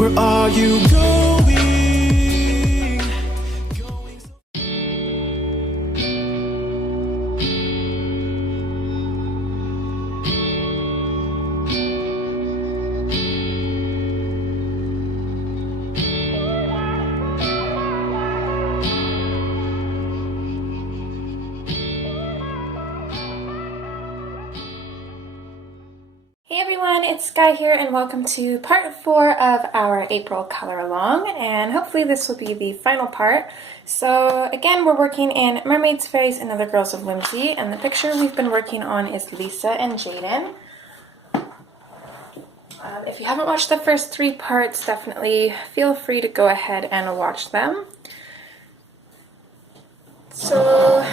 Where are you going? Hey everyone, it's Skyee here and welcome to part 4 of our April color along, and hopefully this will be the final part. So again, we're working in Mermaids, Fairies, and Other Girls of Whimsy, and the picture we've been working on is Lisa and Jaydon. If you haven't watched the first 3 parts, definitely feel free to go ahead and watch them. So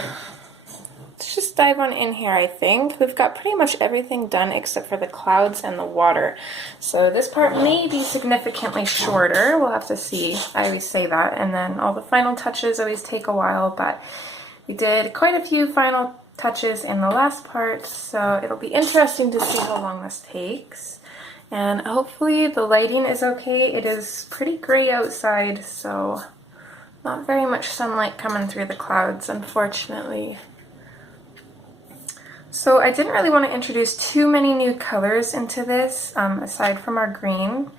let's just dive on in here. I think we've got pretty much everything done except for the clouds and the water. So this part may be significantly shorter. We'll have to see. I always say that. And then all the final touches always take a while, but we did quite a few final touches in the last part, so it'll be interesting to see how long this takes. And hopefully the lighting is okay. It is pretty gray outside, so not very much sunlight coming through the clouds, unfortunately. So I didn't really want to introduce too many new colors into this, aside from our green.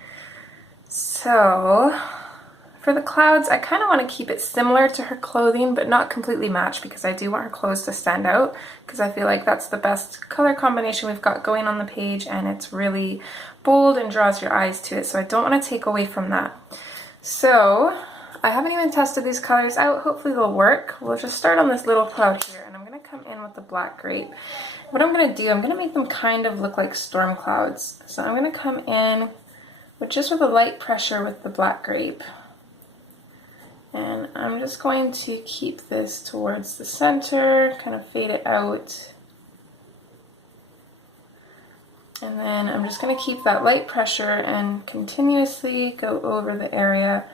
So for the clouds, I kind of want to keep it similar to her clothing, but not completely match, because I do want her clothes to stand out, because I feel like that's the best color combination we've got going on the page, and it's really bold and draws your eyes to it, so I don't want to take away from that. So I haven't even tested these colors out. Hopefully they'll work. We'll just start on this little cloud here, and I'm going to come in with the black grape. What I'm going to do, I'm going to make them kind of look like storm clouds. So I'm going to come in with just with a light pressure with the black grape. And I'm just going to keep this towards the center, kind of fade it out. And then I'm just going to keep that light pressure and continuously go over the area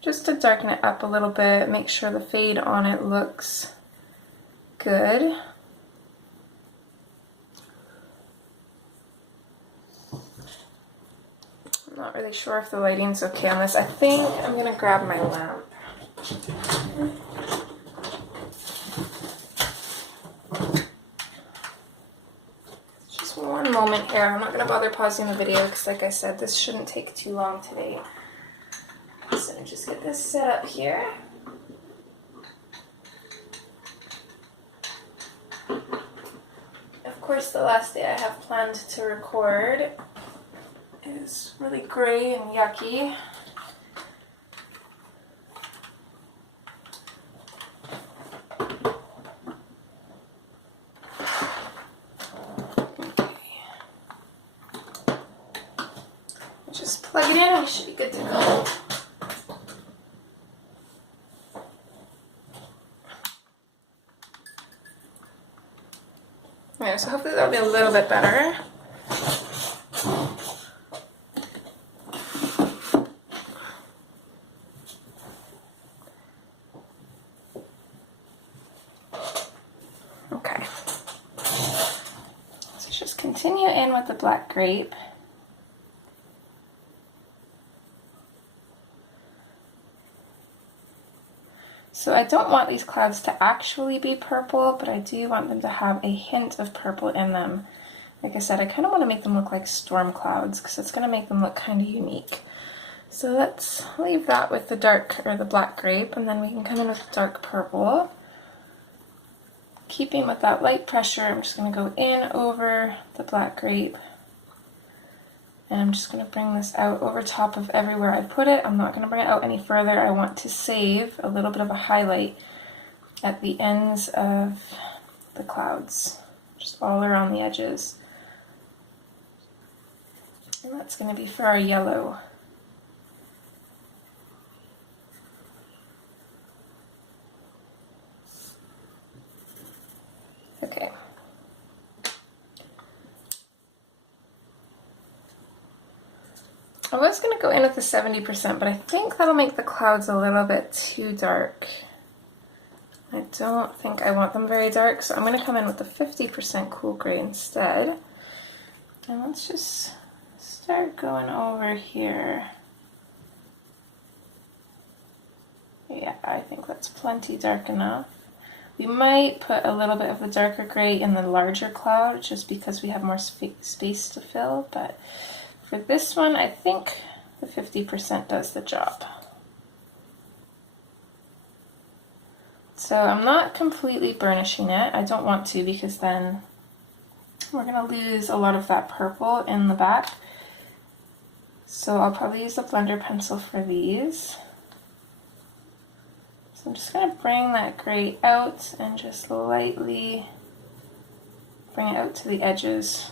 just to darken it up a little bit, make sure the fade on it looks good. I'm not really sure if the lighting's okay on this. I think I'm going to grab my lamp. Just one moment here. I'm not going to bother pausing the video because, like I said, this shouldn't take too long today. So just get this set up here. Of course, the last day I have planned to record is really gray and yucky. Okay. Just plug it in and we should be good to go. Yeah, so hopefully that'll be a little bit better. Okay. So just continue in with the black grape. So I don't want these clouds to actually be purple, but I do want them to have a hint of purple in them. Like I said, I kind of want to make them look like storm clouds because it's going to make them look kind of unique. So let's leave that with the dark, or the black grape, and then we can come in with dark purple. Keeping with that light pressure, I'm just going to go in over the black grape. And I'm just going to bring this out over top of everywhere I put it. I'm not going to bring it out any further. I want to save a little bit of a highlight at the ends of the clouds, just all around the edges. And that's going to be for our yellow. Okay. I was going to go in with the 70%, but I think that'll make the clouds a little bit too dark. I don't think I want them very dark, so I'm going to come in with the 50% cool gray instead. And let's just start going over here. Yeah, I think that's plenty dark enough. We might put a little bit of the darker gray in the larger cloud just because we have more space to fill, but for this one, I think the 50% does the job. So I'm not completely burnishing it. I don't want to because then we're going to lose a lot of that purple in the back. So I'll probably use a blender pencil for these. So I'm just going to bring that gray out and just lightly bring it out to the edges.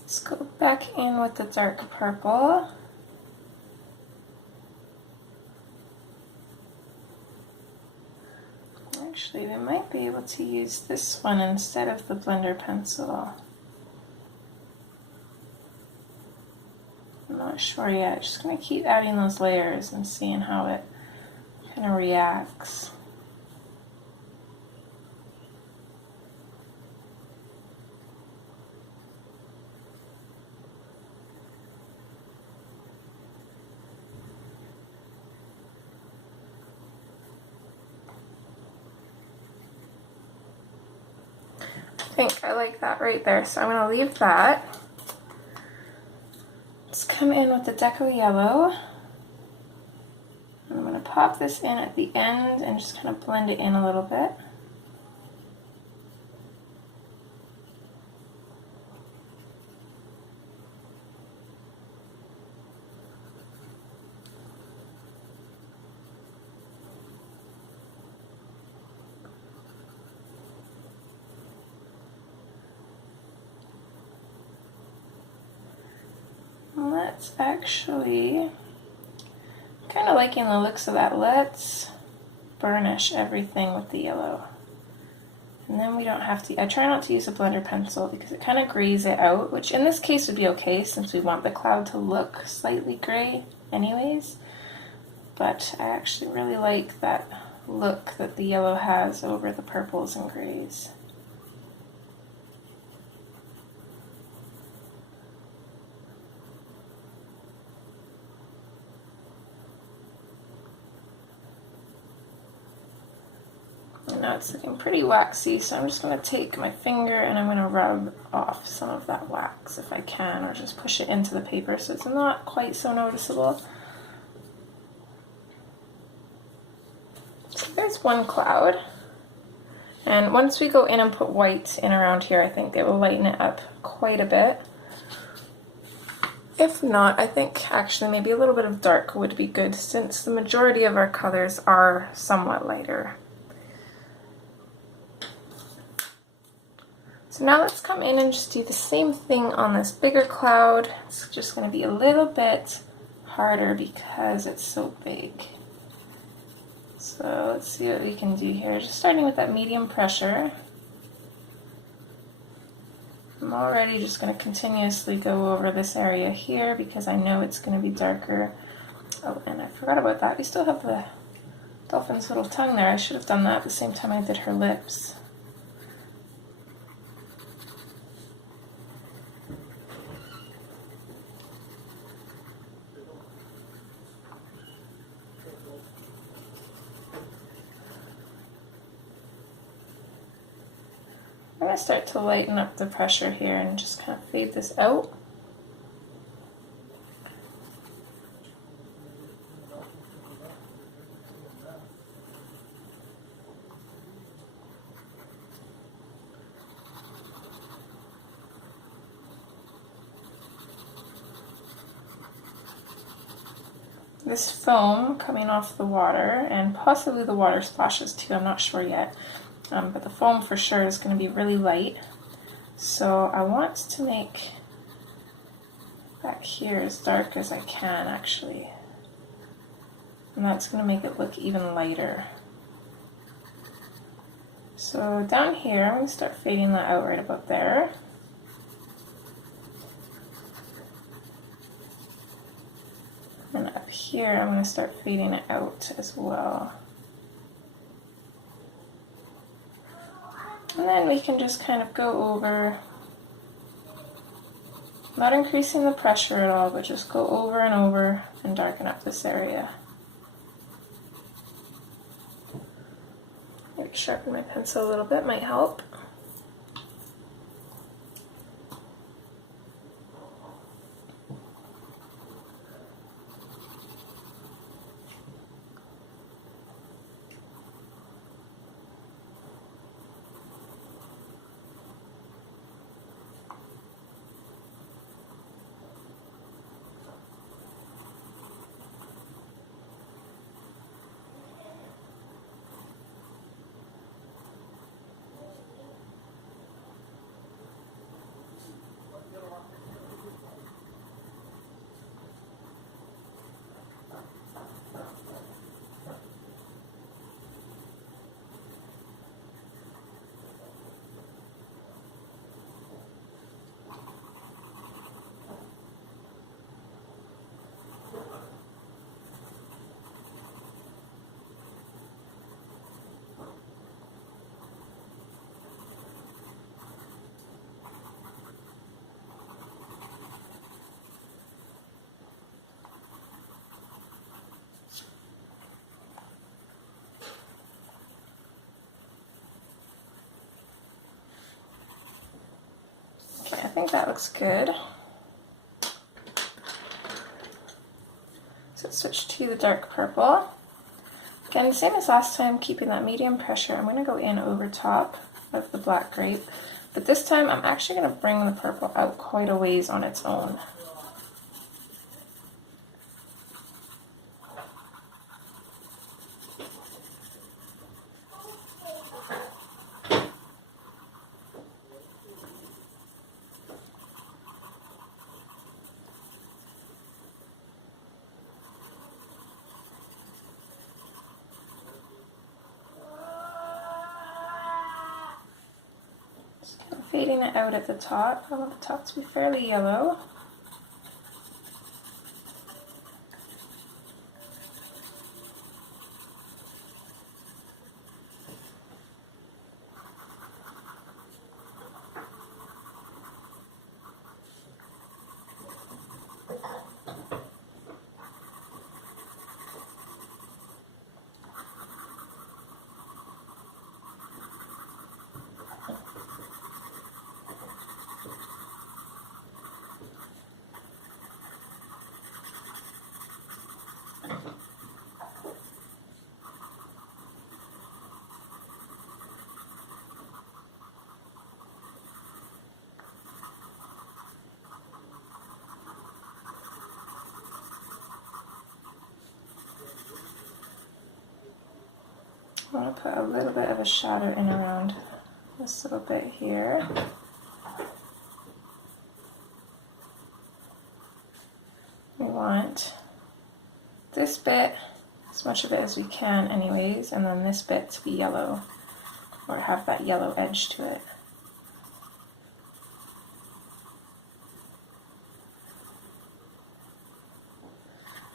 Let's go back in with the dark purple. Actually, we might be able to use this one instead of the blender pencil. I'm not sure yet. Just going to keep adding those layers and seeing how it kind of reacts. I think I like that right there, so I'm going to leave that. Let's come in with the Deco Yellow. I'm going to pop this in at the end and just kind of blend it in a little bit. Let's actually, kind of liking the looks of that. Let's burnish everything with the yellow. And then we don't have to, I try not to use a blender pencil because it kind of grays it out, which in this case would be okay since we want the cloud to look slightly gray anyways. But I actually really like that look that the yellow has over the purples and grays. Now it's looking pretty waxy, so I'm just going to take my finger and I'm going to rub off some of that wax if I can, or just push it into the paper so it's not quite so noticeable. So there's one cloud, and once we go in and put white in around here, I think it will lighten it up quite a bit. If not, I think actually maybe a little bit of dark would be good since the majority of our colors are somewhat lighter. So now let's come in and just do the same thing on this bigger cloud. It's just going to be a little bit harder because it's so big. So let's see what we can do here. Just starting with that medium pressure. I'm already just going to continuously go over this area here because I know it's going to be darker. Oh, and I forgot about that. We still have the dolphin's little tongue there. I should have done that at the same time I did her lips. I'm going to start to lighten up the pressure here and just kind of fade this out. This foam coming off the water, and possibly the water splashes too, I'm not sure yet. But the foam for sure is going to be really light. So I want to make back here as dark as I can actually. And that's going to make it look even lighter. So down here, I'm going to start fading that out right about there. And up here, I'm going to start fading it out as well. And then we can just kind of go over, not increasing the pressure at all, but just go over and over and darken up this area. Maybe sharpen my pencil a little bit, might help. I think that looks good. So let's switch to the dark purple. Again, same as last time, keeping that medium pressure. I'm going to go in over top of the black grape, but this time I'm actually going to bring the purple out quite a ways on its own. Fading it out at the top. I want the top to be fairly yellow. I want to put a little bit of a shadow in around this little bit here. We want this bit, as much of it as we can anyways, and then this bit to be yellow, or have that yellow edge to it.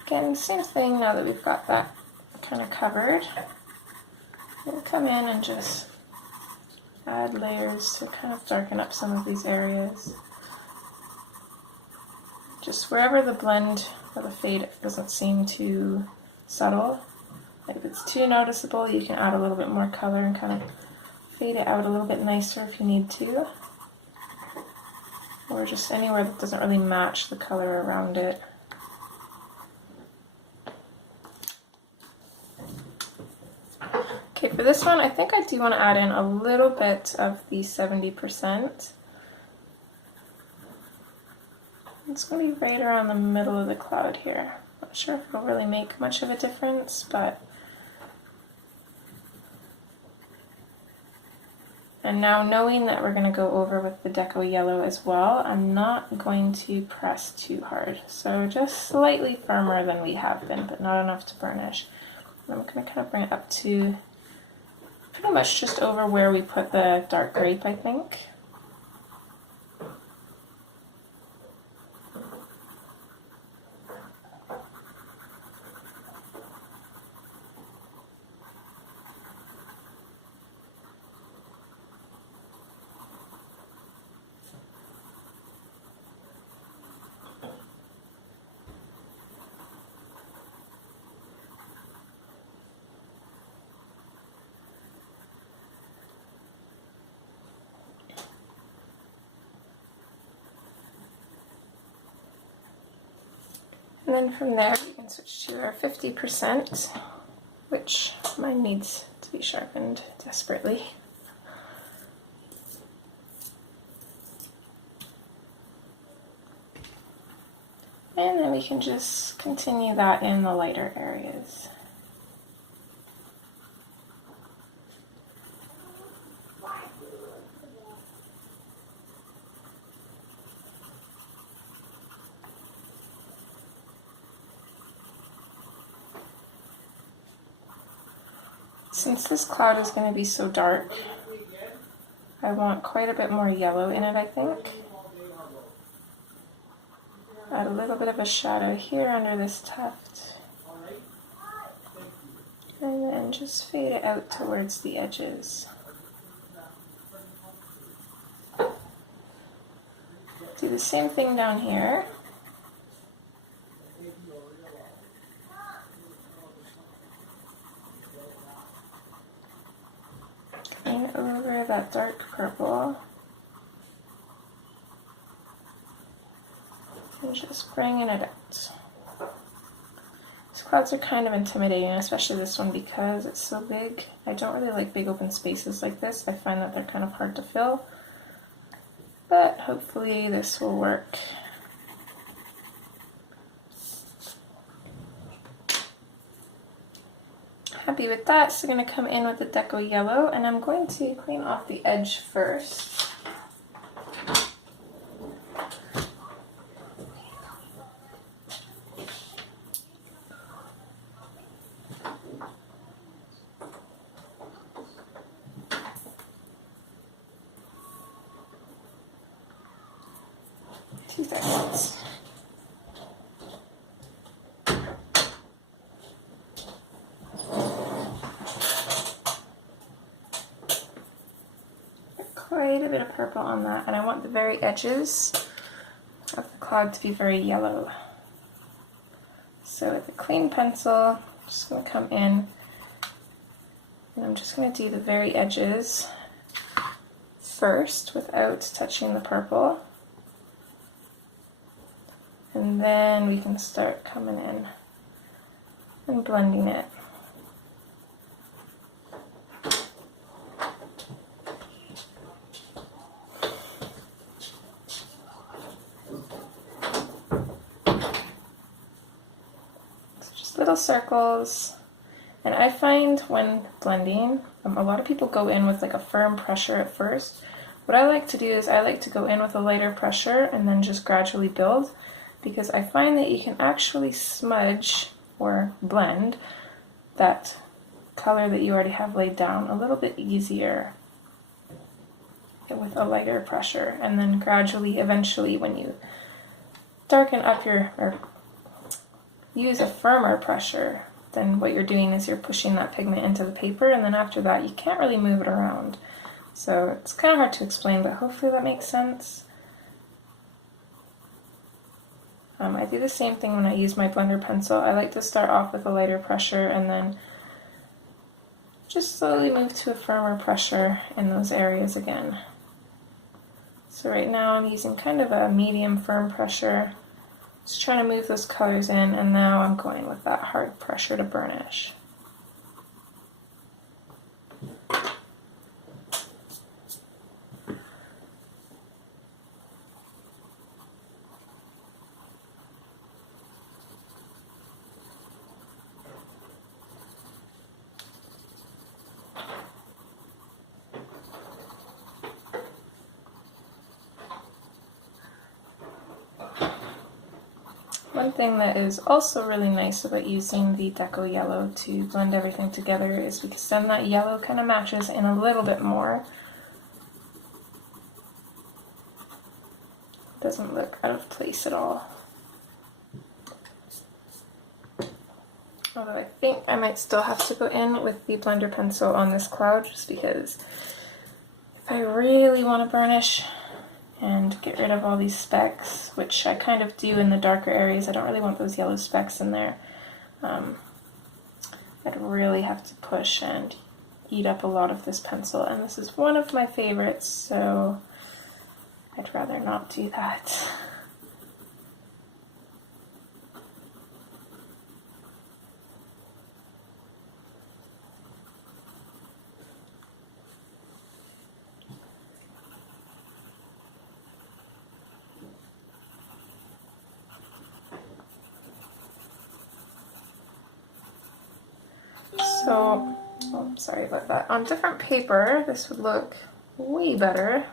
Again, same thing now that we've got that kind of covered. We'll come in and just add layers to kind of darken up some of these areas. Just wherever the blend or the fade doesn't seem too subtle. If it's too noticeable, you can add a little bit more color and kind of fade it out a little bit nicer if you need to. Or just anywhere that doesn't really match the color around it. Okay, for this one, I think I do want to add in a little bit of the 70%. It's going to be right around the middle of the cloud here. Not sure if it'll really make much of a difference, but... And now knowing that we're going to go over with the deco yellow as well, I'm not going to press too hard. So just slightly firmer than we have been, but not enough to burnish. And I'm going to kind of bring it up to pretty much just over where we put the dark grape, I think. And then from there we can switch to our 50%, which mine needs to be sharpened desperately. And then we can just continue that in the lighter areas. Since this cloud is going to be so dark, I want quite a bit more yellow in it, I think. Add a little bit of a shadow here under this tuft. And then just fade it out towards the edges. Do the same thing down here. Coming over that dark purple. And just bringing it out. These clouds are kind of intimidating, especially this one because it's so big. I don't really like big open spaces like this. I find that they're kind of hard to fill. But hopefully this will work. Happy with that, so I'm going to come in with the Deco Yellow, and I'm going to clean off the edge first. Quite a bit of purple on that, and I want the very edges of the cloud to be very yellow. So with a clean pencil, I'm just going to come in, and I'm just going to do the very edges first without touching the purple. And then we can start coming in and blending it. Little circles, and I find when blending, a lot of people go in with like a firm pressure at first. What I like to do is I like to go in with a lighter pressure and then just gradually build, because I find that you can actually smudge or blend that color that you already have laid down a little bit easier with a lighter pressure, and then gradually, eventually, when you darken up or use a firmer pressure, then what you're doing is you're pushing that pigment into the paper, and then after that you can't really move it around. So it's kind of hard to explain, but hopefully that makes sense. I do the same thing when I use my blender pencil. I like to start off with a lighter pressure and then just slowly move to a firmer pressure in those areas again. So right now I'm using kind of a medium firm pressure, just trying to move those colors in, and now I'm going with that hard pressure to burnish. One thing that is also really nice about using the Deco Yellow to blend everything together is because then that yellow kind of matches in a little bit more. It doesn't look out of place at all. Although I think I might still have to go in with the blender pencil on this cloud, just because if I really want to burnish and get rid of all these specks, which I kind of do in the darker areas. I don't really want those yellow specks in there. I'd really have to push and eat up a lot of this pencil, and this is one of my favorites, so I'd rather not do that. So, oh, sorry about that. On different paper, this would look way better.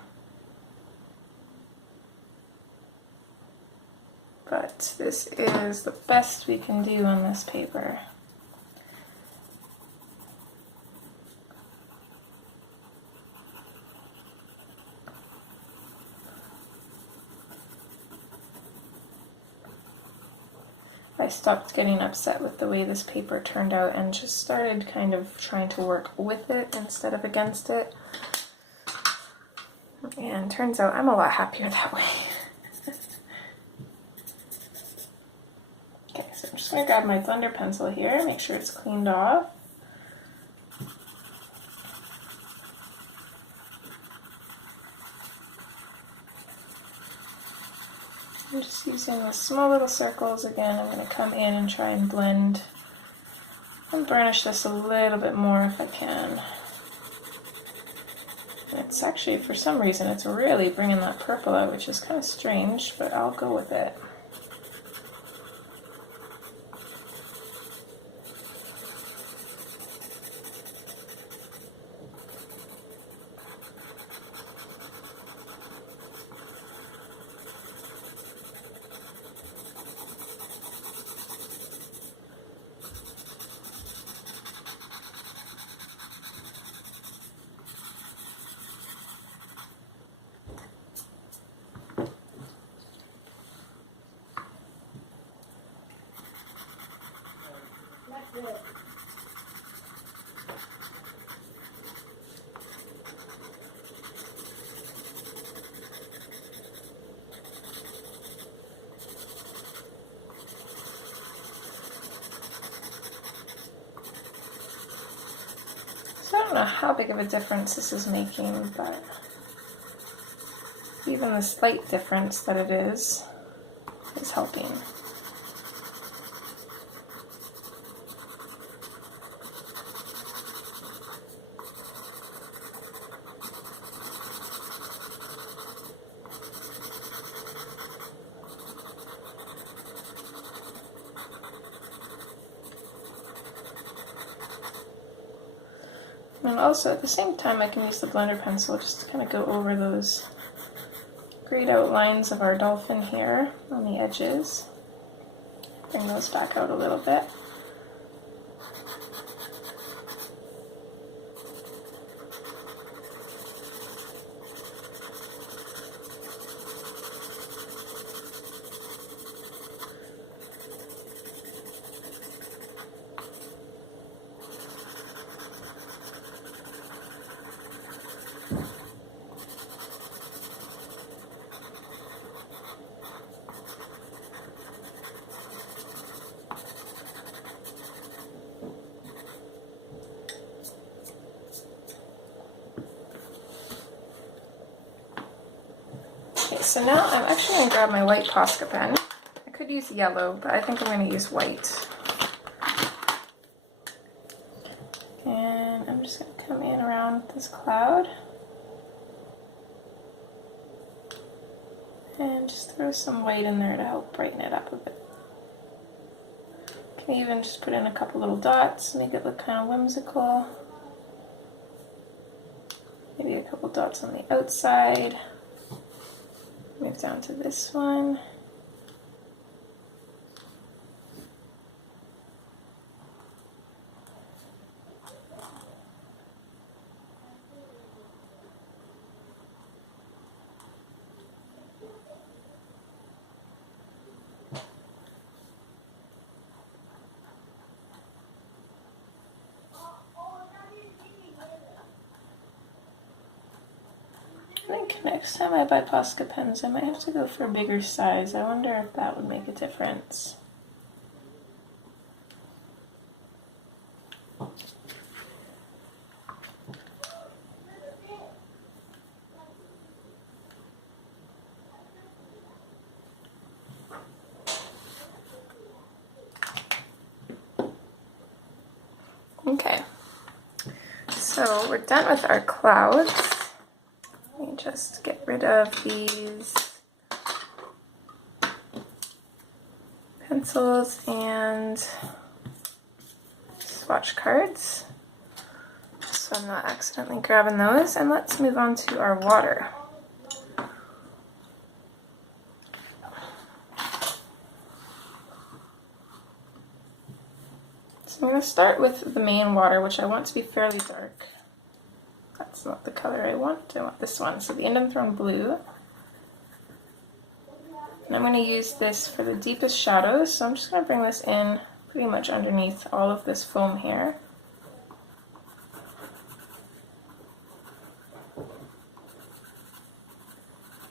But this is the best we can do on this paper. I stopped getting upset with the way this paper turned out and just started kind of trying to work with it instead of against it. And turns out I'm a lot happier that way. Okay, so I'm just going to grab my blender pencil here, make sure it's cleaned off. I'm just using the small little circles again. I'm going to come in and try and blend and burnish this a little bit more if I can. It's actually, for some reason, it's really bringing that purple out, which is kind of strange, but I'll go with it. So I don't know how big of a difference this is making, but even the slight difference that it is helping. And also at the same time I can use the blender pencil just to kind of go over those great outlines of our dolphin here on the edges. Bring those back out a little bit. So now I'm actually going to grab my white Posca pen. I could use yellow, but I think I'm going to use white. And I'm just going to come in around this cloud. And just throw some white in there to help brighten it up a bit. Can even just put in a couple little dots, make it look kind of whimsical. Maybe a couple dots on the outside. Move down to this one. I think next time I buy Posca pens, I might have to go for a bigger size. I wonder if that would make a difference. Okay, so we're done with our clouds. Let me just get rid of these pencils and swatch cards, so I'm not accidentally grabbing those. And let's move on to our water. So I'm going to start with the main water, which I want to be fairly dark. That's not the color I want this one. So the Indian Throne Blue. And I'm going to use this for the deepest shadows, so I'm just going to bring this in pretty much underneath all of this foam here.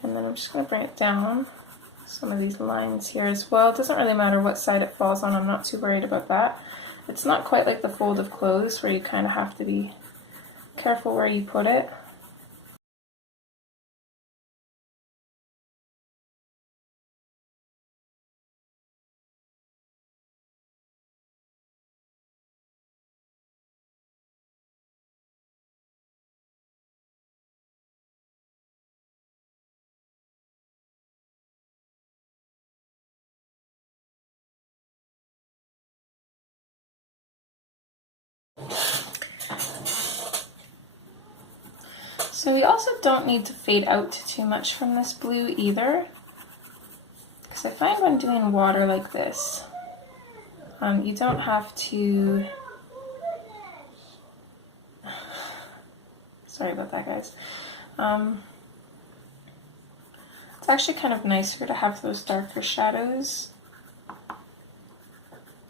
And then I'm just going to bring it down some of these lines here as well. It doesn't really matter what side it falls on, I'm not too worried about that. It's not quite like the fold of clothes where you kind of have to be careful where you put it. So we also don't need to fade out too much from this blue either, because I find when doing water like this, you don't have to, sorry about that guys, it's actually kind of nicer to have those darker shadows,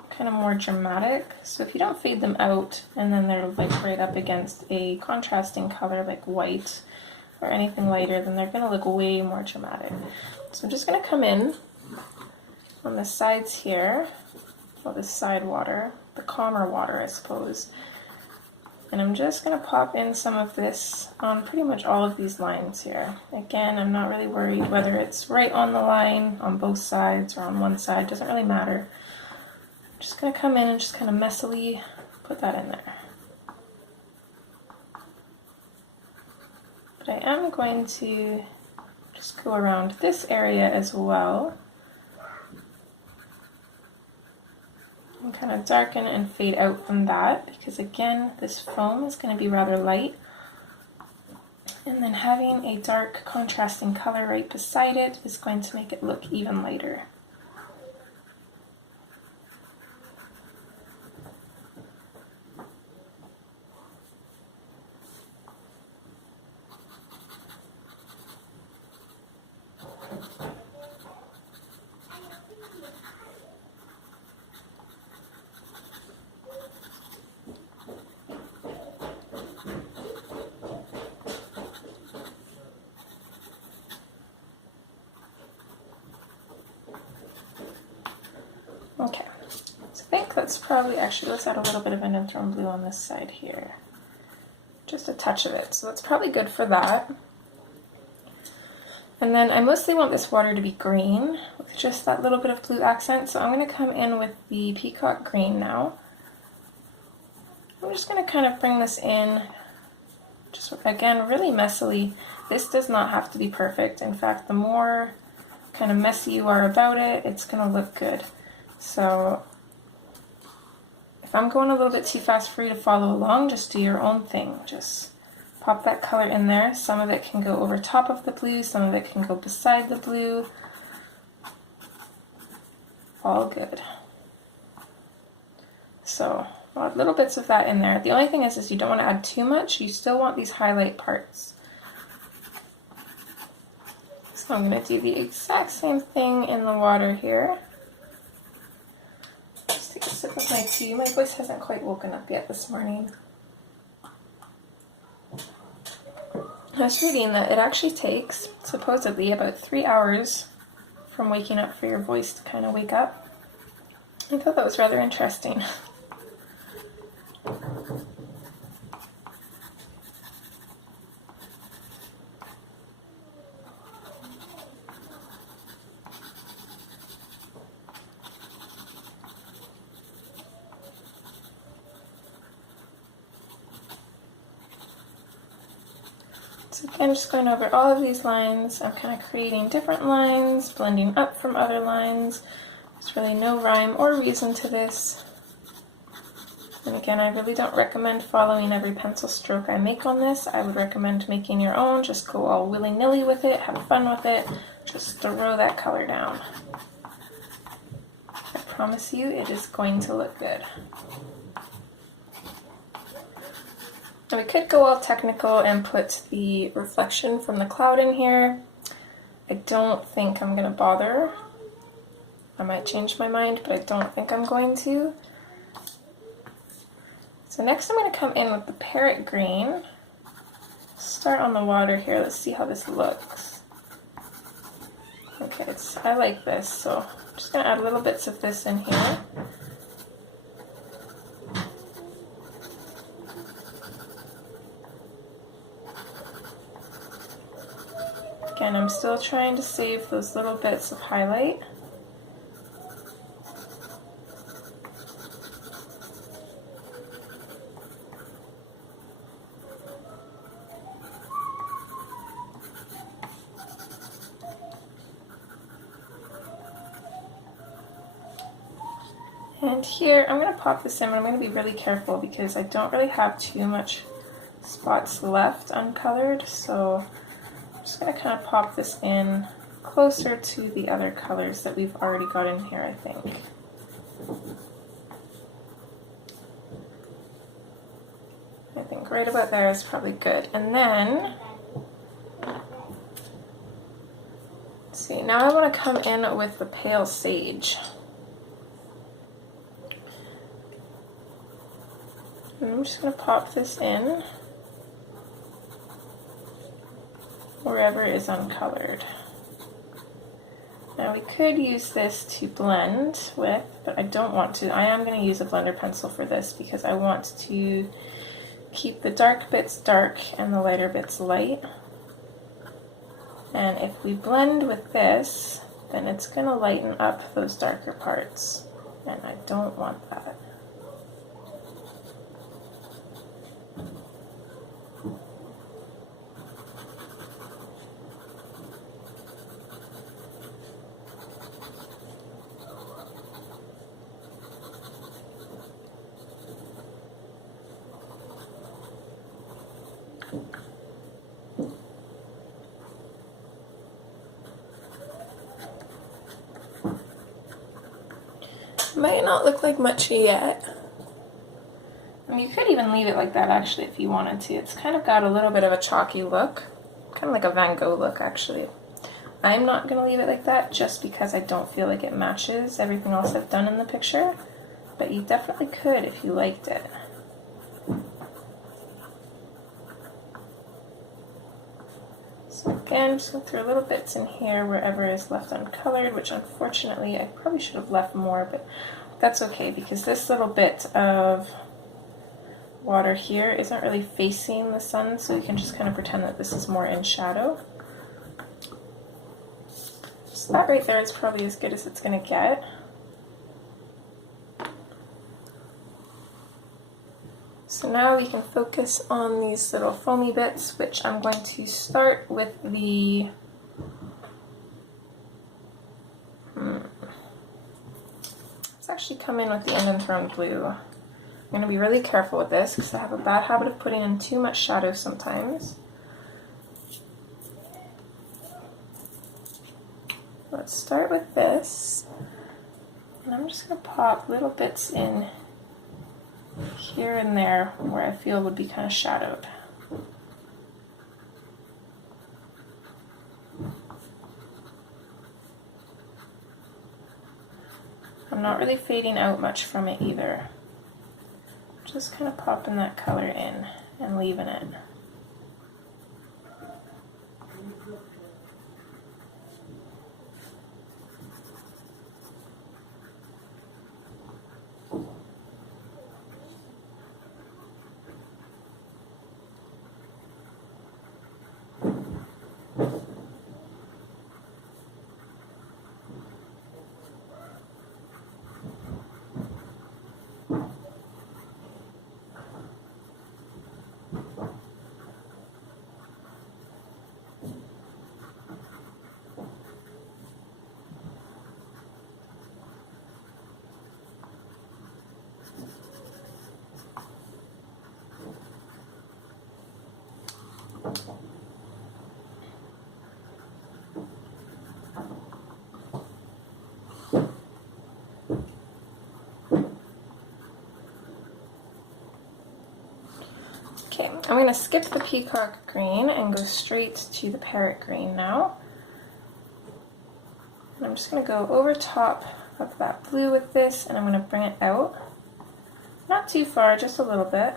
kind of more dramatic. So if you don't fade them out and then they're like right up against a contrasting color like white or anything lighter, then they're going to look way more dramatic. So I'm just going to come in on the sides here, well, this side water, the calmer water I suppose, and I'm just going to pop in some of this on pretty much all of these lines here. Again, I'm not really worried whether it's right on the line on both sides or on one side, doesn't really matter. Just going to come in and just kind of messily put that in there. But I am going to just go around this area as well and kind of darken and fade out from that, because again, this foam is going to be rather light. And then having a dark contrasting color right beside it is going to make it look even lighter. Okay, so I think that's probably, actually let's add a little bit of Indian Throne Blue on this side here. Just a touch of it, so that's probably good for that. And then I mostly want this water to be green with just that little bit of blue accent, so I'm going to come in with the Peacock Green now. I'm just going to kind of bring this in, just again really messily. This does not have to be perfect. In fact, the more kind of messy you are about it, it's going to look good. So if I'm going a little bit too fast for you to follow along, just do your own thing. Just pop that color in there. Some of it can go over top of the blue, some of it can go beside the blue. All good. So I'll add little bits of that in there. The only thing is you don't want to add too much. You still want these highlight parts. So I'm going to do the exact same thing in the water here. Just take a sip of my tea. My voice hasn't quite woken up yet this morning. I was reading that it actually takes, supposedly, about 3 hours from waking up for your voice to kind of wake up. I thought that was rather interesting. So again, just going over all of these lines. I'm kind of creating different lines, blending up from other lines. There's really no rhyme or reason to this. And again, I really don't recommend following every pencil stroke I make on this. I would recommend making your own. Just go all willy-nilly with it, have fun with it. Just throw that color down. I promise you, it is going to look good. Now we could go all technical and put the reflection from the cloud in here. I don't think I'm going to bother. I might change my mind, but I don't think I'm going to. So next I'm going to come in with the parrot green. Start on the water here. Let's see how this looks. Okay, I like this, so I'm just going to add little bits of this in here. Again, I'm still trying to save those little bits of highlight. And here, I'm going to pop this in, but I'm going to be really careful because I don't really have too much spots left uncolored, so I'm just going to kind of pop this in closer to the other colors that we've already got in here, I think. I think right about there is probably good. And then, let's see, now I want to come in with the pale sage. I'm just going to pop this in wherever is uncolored. Now we could use this to blend with, but I don't want to. I am going to use a blender pencil for this because I want to keep the dark bits dark and the lighter bits light. And if we blend with this, then it's going to lighten up those darker parts, and I don't want that. Might not look like much yet. And you could even leave it like that actually if you wanted to. It's kind of got a little bit of a chalky look, kind of like a Van Gogh look actually. I'm not going to leave it like that just because I don't feel like it matches everything else I've done in the picture, but you definitely could if you liked it. So again, I'm just going to throw little bits in here wherever is left uncolored, which unfortunately I probably should have left more, but that's okay because this little bit of water here isn't really facing the sun, so you can just kind of pretend that this is more in shadow. So that right there is probably as good as it's going to get. So now we can focus on these little foamy bits, which I'm going to start with the let's actually come in with the Enthroned Blue. I'm going to be really careful with this because I have a bad habit of putting in too much shadow sometimes. Let's start with this, and I'm just going to pop little bits in here and there where I feel would be kind of shadowed. I'm not really fading out much from it either. Just kind of popping that color in and leaving it. I'm going to skip the peacock green and go straight to the parrot green now. And I'm just going to go over top of that blue with this, and I'm going to bring it out. Not too far, just a little bit.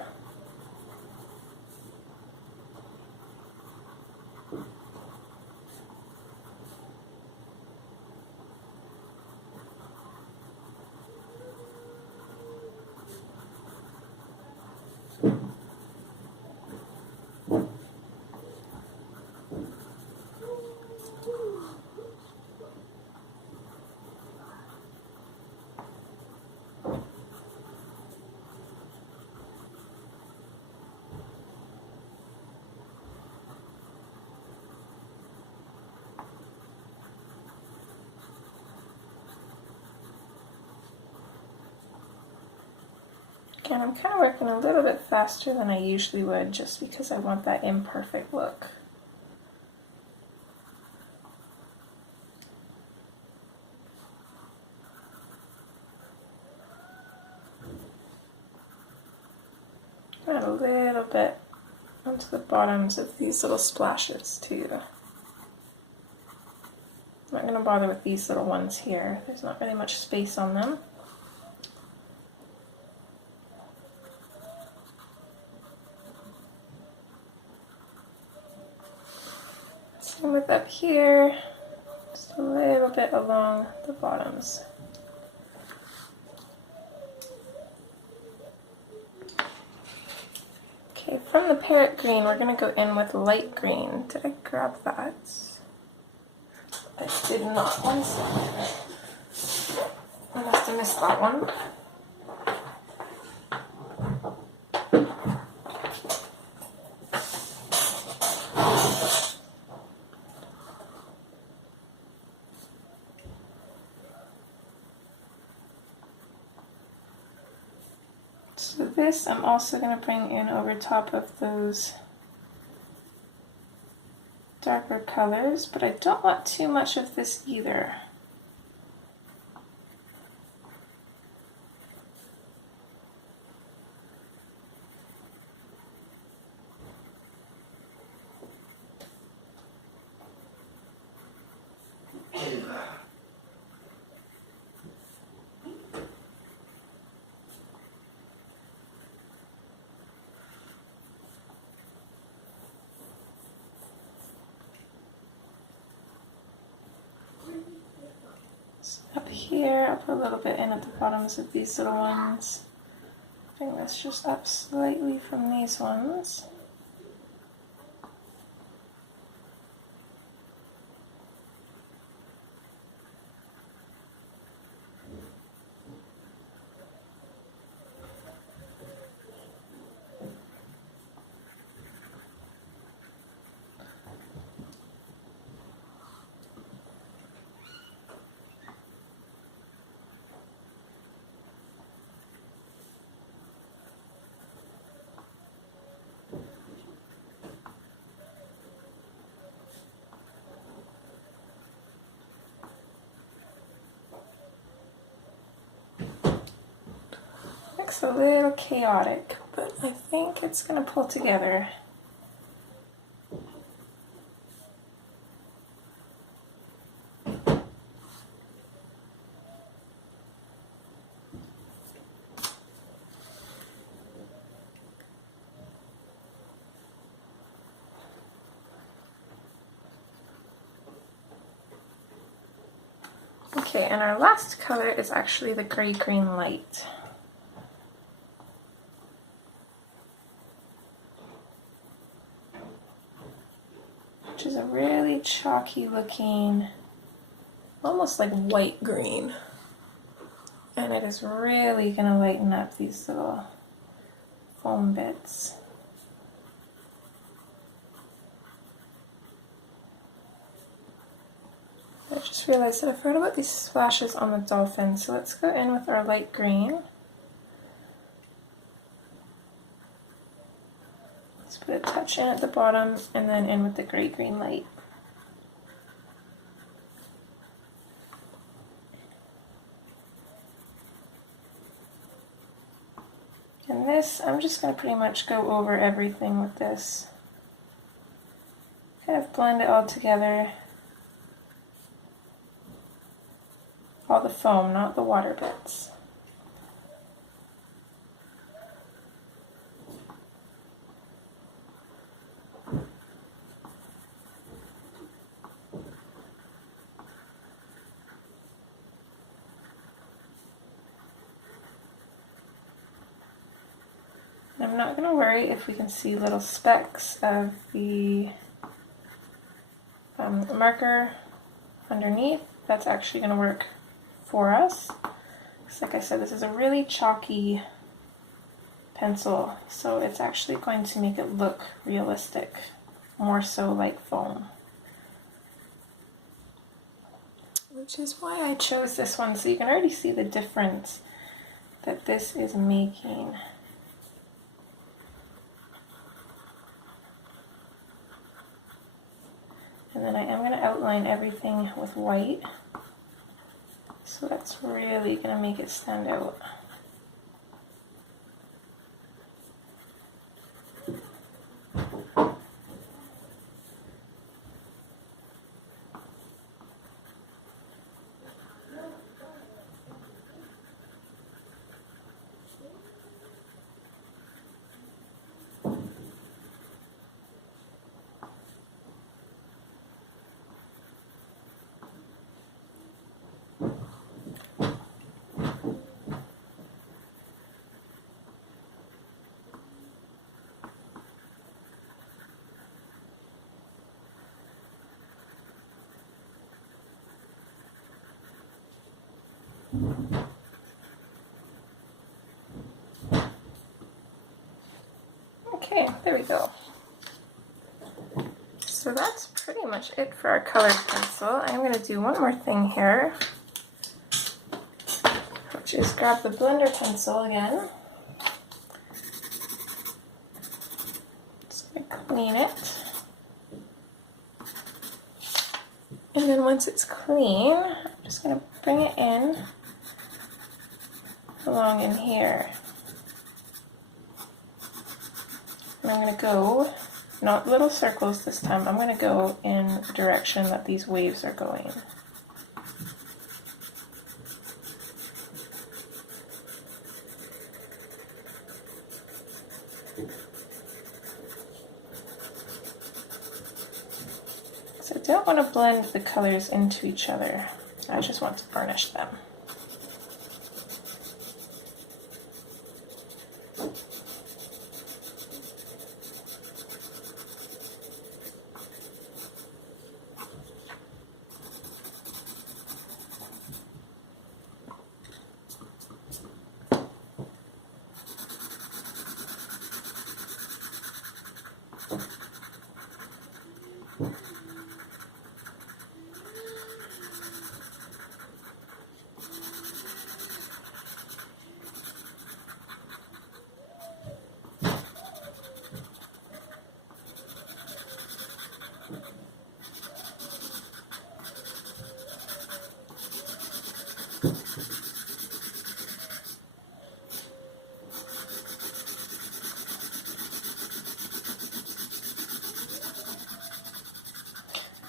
Again, I'm kind of working a little bit faster than I usually would just because I want that imperfect look. Add a little bit onto the bottoms of these little splashes too. I'm not going to bother with these little ones here. There's not really much space on them. Same with up here, just a little bit along the bottoms. Okay, from the parrot green, we're going to go in with light green. Did I grab that? I did not. 1 second. I must have missed that one. So this I'm also going to bring in over top of those darker colors, but I don't want too much of this either. Up here, I'll put a little bit in at the bottoms of these little ones. Bring this just up slightly from these ones. Looks a little chaotic, but I think it's going to pull together. Okay, and our last color is actually the gray-green light. Which is a really chalky looking, almost like white green. And it is really going to lighten up these little foam bits. I just realized that I forgot about these splashes on the dolphin, so let's go in with our light green. Let's put a touch in at the bottom and then in with the gray-green light. And this, I'm just going to pretty much go over everything with this. Kind of blend it all together. All the foam, not the water bits. I'm not going to worry if we can see little specks of the marker underneath. That's actually going to work for us. Because like I said, this is a really chalky pencil, so it's actually going to make it look realistic, more so like foam. Which is why I chose this one, so you can already see the difference that this is making. And then I am going to outline everything with white. So that's really going to make it stand out. Okay, there we go. So that's pretty much it for our colored pencil. I'm going to do one more thing here, which is grab the blender pencil again. Just going to clean it. And then once it's clean, I'm just going to bring it in along in here. And I'm going to go, not little circles this time, I'm going to go in the direction that these waves are going. So I don't want to blend the colors into each other, I just want to burnish them.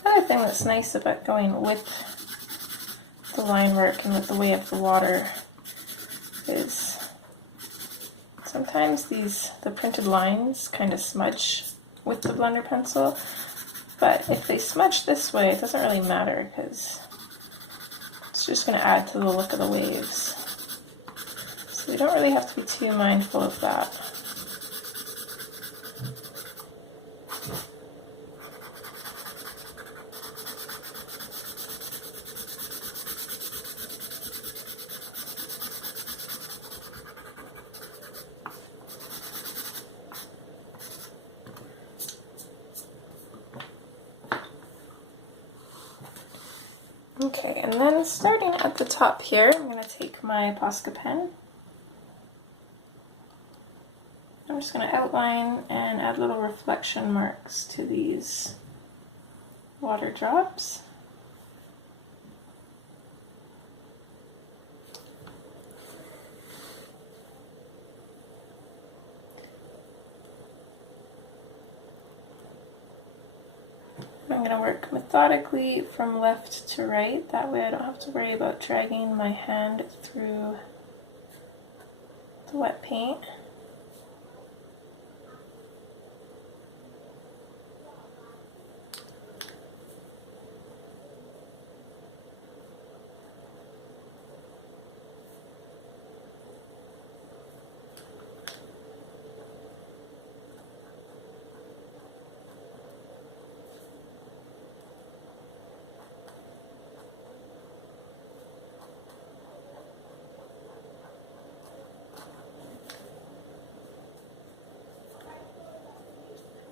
Another thing that's nice about going with the line work and with the way of the water is sometimes the printed lines kind of smudge with the blender pencil, but if they smudge this way, it doesn't really matter because it's just going to add to the look of the waves. So you don't really have to be too mindful of that. Okay, and then starting at the top here, I'm going to take my Posca pen. I'm just going to outline and add little reflection marks to these water drops. I'm going to work methodically from left to right. That way I don't have to worry about dragging my hand through the wet paint.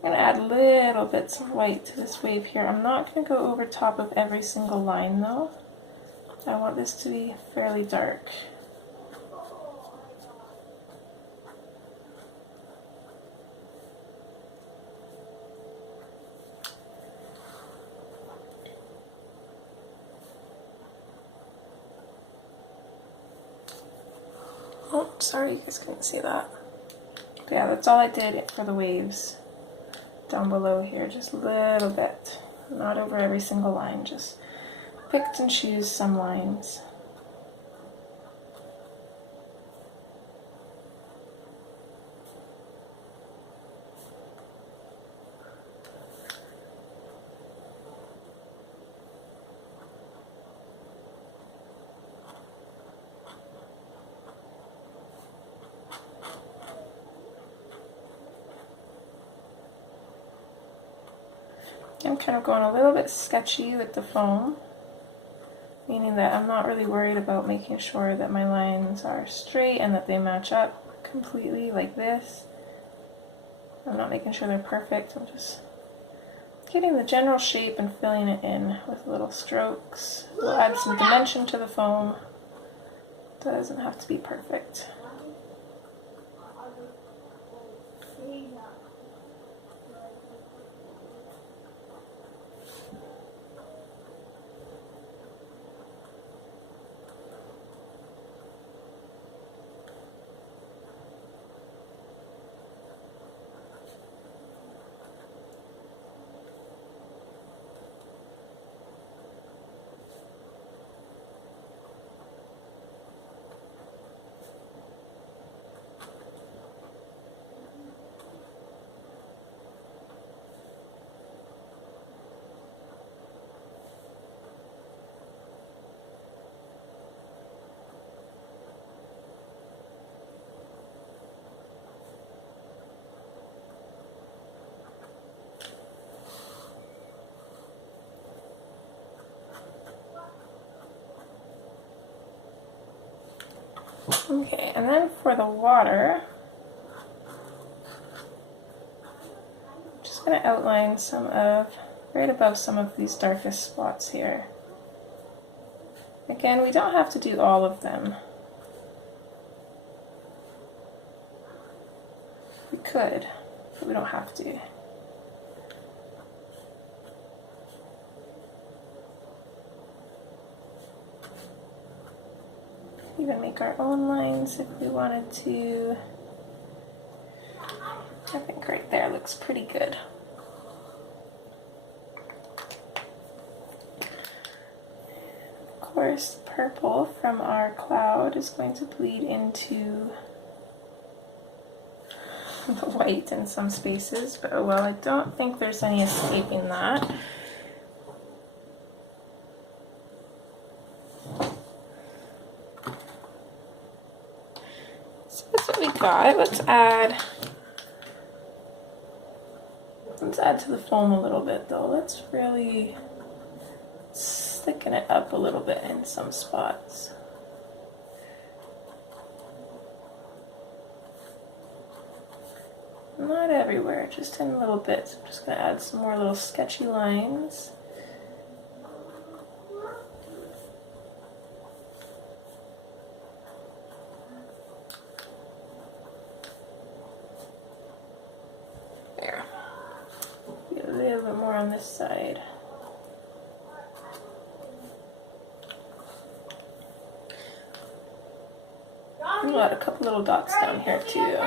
I'm going to add little bits of white to this wave here. I'm not going to go over top of every single line though. I want this to be fairly dark. Oh, sorry, you guys couldn't see that. But yeah, that's all I did for the waves down below here, just a little bit. Not over every single line, just picked and choose some lines. I'm kind of going a little bit sketchy with the foam, meaning that I'm not really worried about making sure that my lines are straight and that they match up completely like this. I'm not making sure they're perfect, I'm just getting the general shape and filling it in with little strokes. We'll add some dimension to the foam. Doesn't have to be perfect. Okay, and then for the water, I'm just going to outline right above some of these darkest spots here. Again, we don't have to do all of them. We could, but we don't have to. Even make our own lines if we wanted to. I think right there looks pretty good. Of course, purple from our cloud is going to bleed into the white in some spaces, but oh well, I don't think there's any escaping that. Let's add to the foam a little bit though. Let's really thicken it up a little bit in some spots. Not everywhere, just in little bits. I'm just going to add some more little sketchy lines. On this side. We'll add a couple little dots down here too.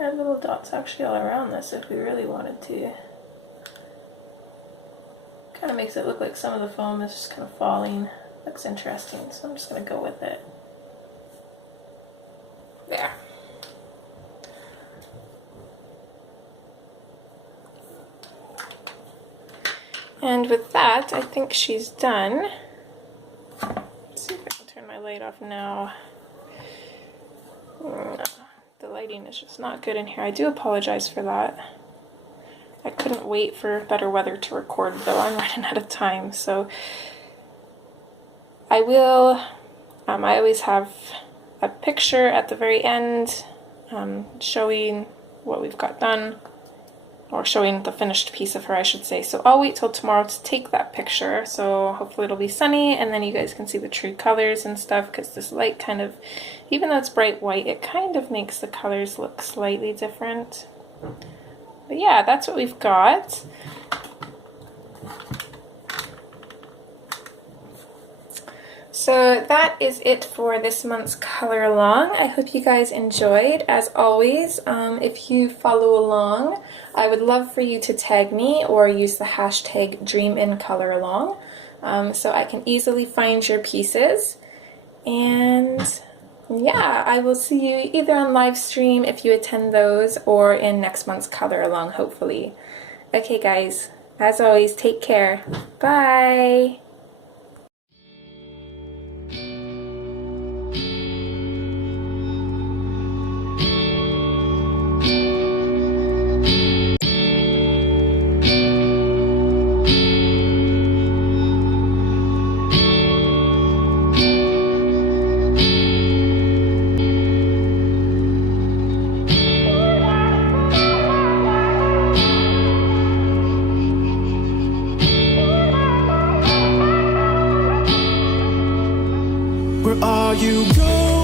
add little dots actually all around this if we really wanted to. Kind of makes it look like some of the foam is just kind of falling. Looks interesting, so I'm just going to go with it. There. And with that, I think she's done. Let's see if I can turn my light off now. The lighting is just not good in here. I do apologize for that. I couldn't wait for better weather to record though. I'm running out of time, so I will, I always have a picture at the very end showing what we've got done, or showing the finished piece of her, I should say. So I'll wait till tomorrow to take that picture, so hopefully it'll be sunny and then you guys can see the true colors and stuff, because this light kind of, even though it's bright white, it kind of makes the colors look slightly different. But yeah, that's what we've got. So that is it for this month's color along. I hope you guys enjoyed. As always, if you follow along, I would love for you to tag me or use the hashtag DreamInColorAlong, so I can easily find your pieces. And yeah, I will see you either on live stream if you attend those, or in next month's color along, hopefully. Okay guys, as always, take care. Bye! Where are you going?